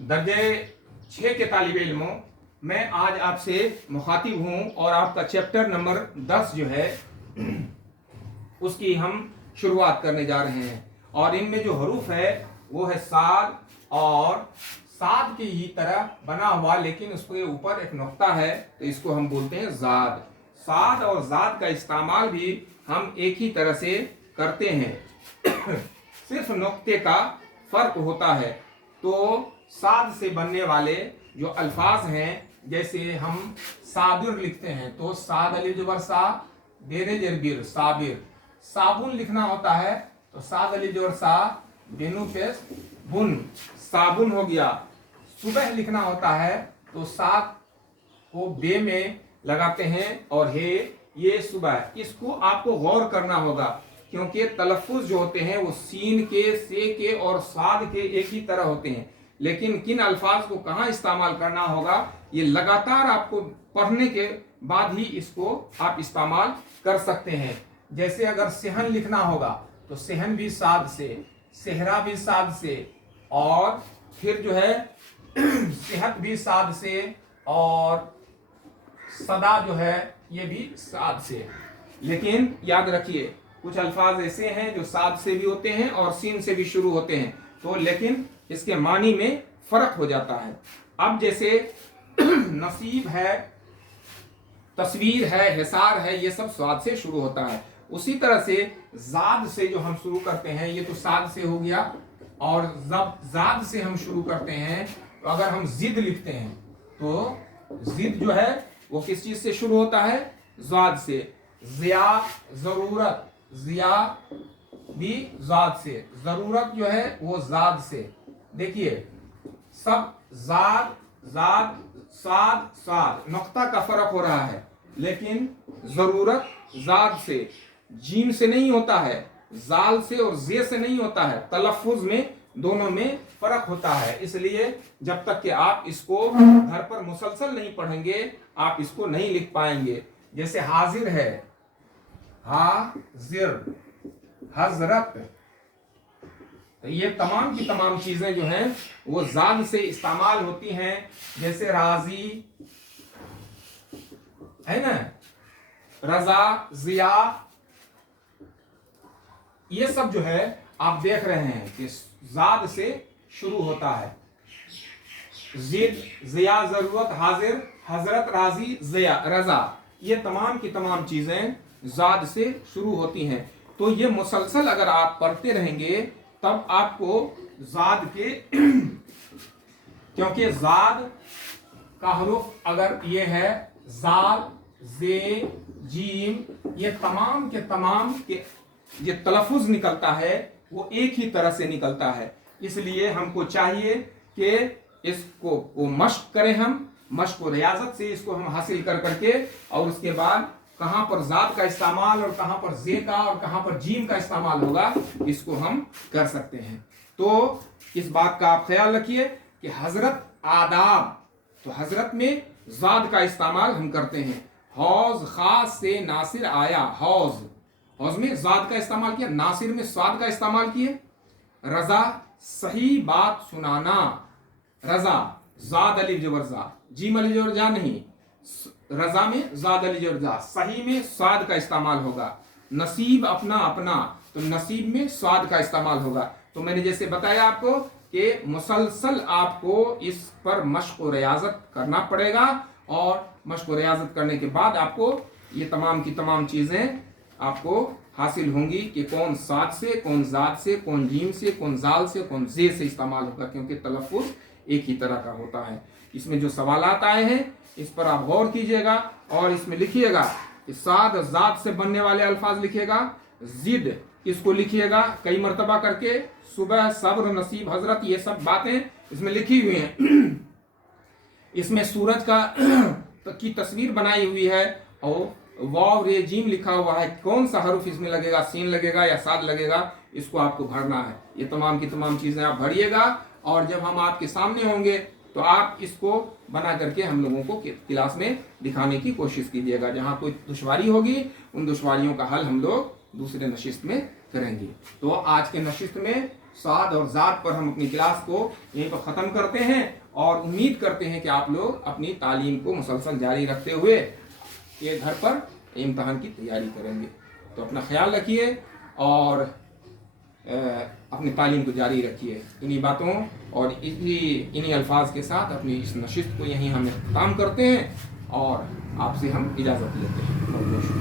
दर्जे 6 के तालिब इल्मों, मैं आज आपसे मुखातिब हूँ और आपका चैप्टर नंबर 10 जो है उसकी हम शुरुआत करने जा रहे हैं। और इनमें जो हरूफ है वो है साद, और साद की ही तरह बना हुआ लेकिन उसके ऊपर एक नुक्ता है तो इसको हम बोलते हैं जाद। साद और जाद का इस्तेमाल भी हम एक ही तरह से करते हैं सिर्फ नुक्ते का फर्क होता है। तो साद से बनने वाले जो अल्फाज हैं, जैसे हम साबिर लिखते हैं तो साद अलिफ जबर सा, देरे जरबिर साबिर। साबुन लिखना होता है तो साद अलिफ जबर सा, बेनू पेश बुन, साबुन हो गया। सुबह लिखना होता है तो साद को बे में लगाते हैं और हे, ये सुबह। इसको आपको गौर करना होगा क्योंकि तलफ़ुज़ जो होते हैं वो सीन के, से के और साद के एक ही तरह होते हैं, लेकिन किन अल्फाज को कहाँ इस्तेमाल करना होगा ये लगातार आपको पढ़ने के बाद ही इसको आप इस्तेमाल कर सकते हैं। जैसे अगर सेहन लिखना होगा तो सेहन भी साद से, सेहरा भी साद से, और फिर जो है सेहत भी साद से, और सदा जो है ये भी साद से। लेकिन याद रखिए कुछ अल्फाज ऐसे हैं जो साद से भी होते हैं और सीन से भी शुरू होते हैं, तो लेकिन इसके मानी में फर्क हो जाता है। अब जैसे नसीब है, तस्वीर है, हिसार है, ये सब स्वाद से शुरू होता है। उसी तरह से जाद से जो हम शुरू करते हैं ये तो साद से हो गया, और जब जाद से हम शुरू करते हैं तो अगर हम जिद लिखते हैं तो जिद जो है वो किस चीज से शुरू होता है? जाद से। जिया जरूरत, जिया भी जाद से, जरूरत जो है वो जाद से। देखिए सब जाद जाद साद साद, नुक्ता का फर्क हो रहा है, लेकिन जरूरत जाद से, जीम से नहीं होता है, जाल से और जे से नहीं होता है। तलफ़ुज़ में दोनों में फर्क होता है, इसलिए जब तक कि आप इसको घर पर मुसलसल नहीं पढ़ेंगे आप इसको नहीं लिख पाएंगे। जैसे हाजिर है, हाजिर, हजरत, तो ये तमाम की तमाम चीजें जो हैं वो जाद से इस्तेमाल होती हैं। जैसे राजी है ना, रजा, जिया, ये सब जो है आप देख रहे हैं कि जाद से शुरू होता है। जिद, जिया, जरूरत, हाजिर, हजरत, राजी, जिया, रजा, ये तमाम की तमाम चीजें जाद से शुरू होती हैं। तो ये मुसलसल अगर आप पढ़ते रहेंगे तब आपको जाद के क्योंकि जाद का हरूफ अगर ये है जाल, जे, जीम, ये तमाम के तमाम के ये तलफ़ुज़ निकलता है वो एक ही तरह से निकलता है। इसलिए हमको चाहिए कि इसको वो मश्क करें, हम मश्क व रियाजत से इसको हम हासिल कर करके, और उसके बाद कहाँ पर जाद का इस्तेमाल और कहाँ पर जे का और कहाँ पर जीम का इस्तेमाल होगा इसको हम कर सकते हैं। तो इस बात का आप ख्याल रखिए कि हजरत आदाब, तो हजरत में जाद का इस्तेमाल हम करते हैं। हौज, खास से नासिर आया, हौज, हौज में जाद का इस्तेमाल किया, नासिर में स्वाद का इस्तेमाल किए। रजा, सही बात सुनाना, रजा, जाद अलिफ जबर जा, जीम अलिफ जबर जा नहीं, रजा में जाद अलिफ जबर जा, सही में स्वाद का इस्तेमाल होगा। नसीब, अपना अपना, तो नसीब में स्वाद का इस्तेमाल होगा। तो मैंने जैसे बताया आपको कि मुसलसल आपको इस पर मश्क व रियाजत करना पड़ेगा, और मश्क व रियाजत करने के बाद आपको ये तमाम की तमाम चीजें आपको हासिल होंगी कि कौन साद से, कौन जाद से, कौन जीम से, कौन जाल से, कौन जे से इस्तेमाल होगा, क्योंकि तलफ़ुज़ एक ही तरह का होता है। इसमें जो सवालात आए हैं इस पर आप गौर कीजिएगा और इसमें लिखिएगा कि साद जाद से बनने वाले अल्फाज लिखिएगा। जिद, इसको लिखिएगा कई मरतबा करके। सुबह, सब्र, नसीब, हजरत, ये सब बातें इसमें लिखी हुई हैं। इसमें सूरज का की तस्वीर बनाई हुई है और वाव, रे, जीम लिखा हुआ है। कौन सा हरुफ इसमें लगेगा, सीन लगेगा या साद लगेगा, इसको आपको भरना है। ये तमाम की तमाम चीजें आप भरिएगा, और जब हम आपके सामने होंगे तो आप इसको बना करके हम लोगों को क्लास में दिखाने की कोशिश कीजिएगा। जहाँ कोई दुश्वारी होगी उन दुश्वारियों का हल हम लोग दूसरे नशिस्त में करेंगे। तो आज के नशिस्त में साद और ज़ात पर हम अपनी क्लास को यहीं पर ख़त्म करते हैं और उम्मीद करते हैं कि आप लोग अपनी तालीम को मुसलसल जारी रखते हुए ये घर पर इम्तहान की तैयारी करेंगे। तो अपना ख्याल रखिए और अपनी तालीम को जारी रखिए। इन्हीं बातों और इन्हीं अल्फाज के साथ अपनी इस नशिस्त को यहीं हम इख्तिताम करते हैं और आपसे हम इजाज़त लेते हैं। बहुत बहुत शुक्रिया।